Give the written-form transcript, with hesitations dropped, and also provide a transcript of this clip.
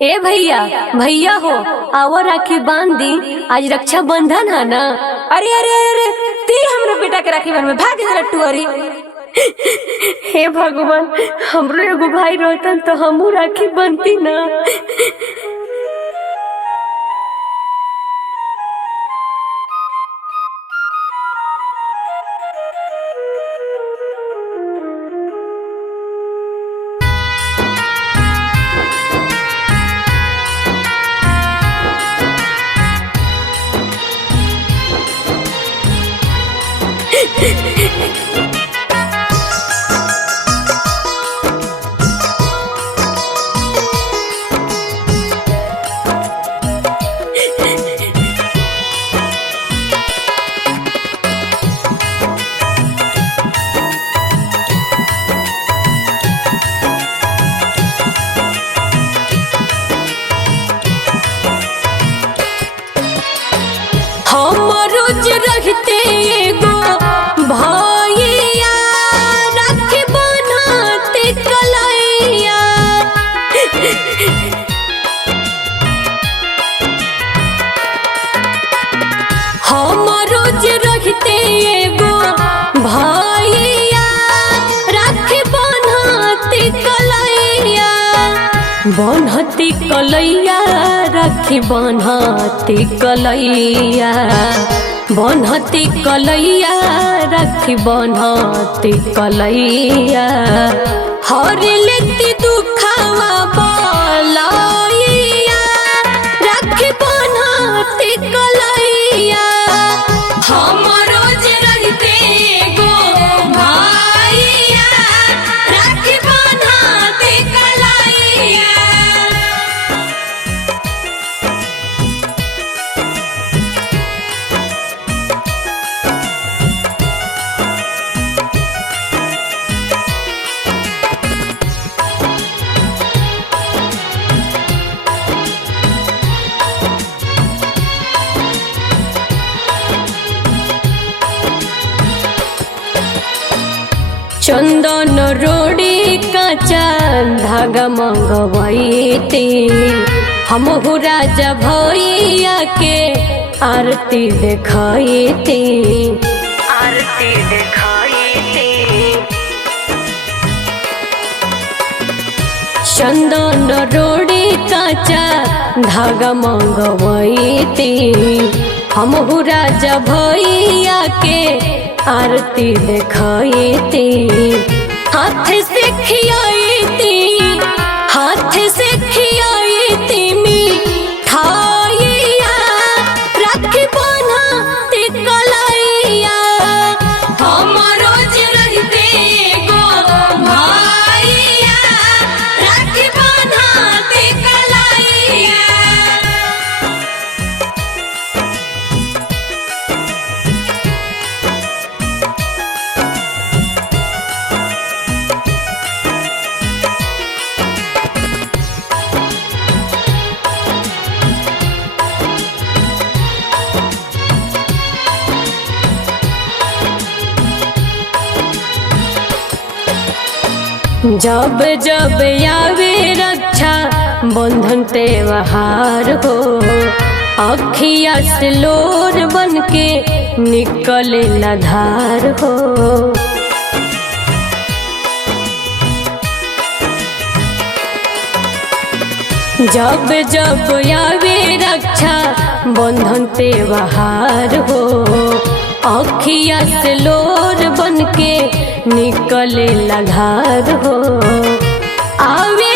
ए भैया भैया हो, आवर राखी बांध दी। आज रक्षा बंधन है ना। अरे अरे अरे ती हमरा बेटा के राखी बन में भाग जा लट्टू। अरे हे भगवान, हमरो एगो भाई रहतन तो हमू राखी बनती ना। हम रोज रहते एगो भैया राखी बनाते कलैया। हम रोज रहते एगो भैया राखी बनाते कलैया। बनहती कलैया राखी बनहती कलैया। बनहती कलैया राखी बनहती कलैया। हर लेती दुखावा बलैया राखी बनहती कलैया। हम रोज रहते एगो भैया राखी बनहती कलैया। चंदन रोड़ी काचा धागा मंगवाईती। हमहु राजा भैया के आरती देखाईती। आरती देखाईती। चंदन रोड़ी काचा धागा मंगवाईती। हमहु राजा भैया के आरती देखाईती। हाथ से खियाईती, हाथ से खियाईती मिठाइया राखी बनहती कलैया। हम रोज रहते एगो भैया राखी बनहती कलैया। जब जब आवे रक्षा बंधन त्योहार हो, अखिया से लोर बन के निकले धार हो। जब जब आवे रक्षा बंधन त्योहार हो, अखिया से लोर बन के निकले धार हो। आवे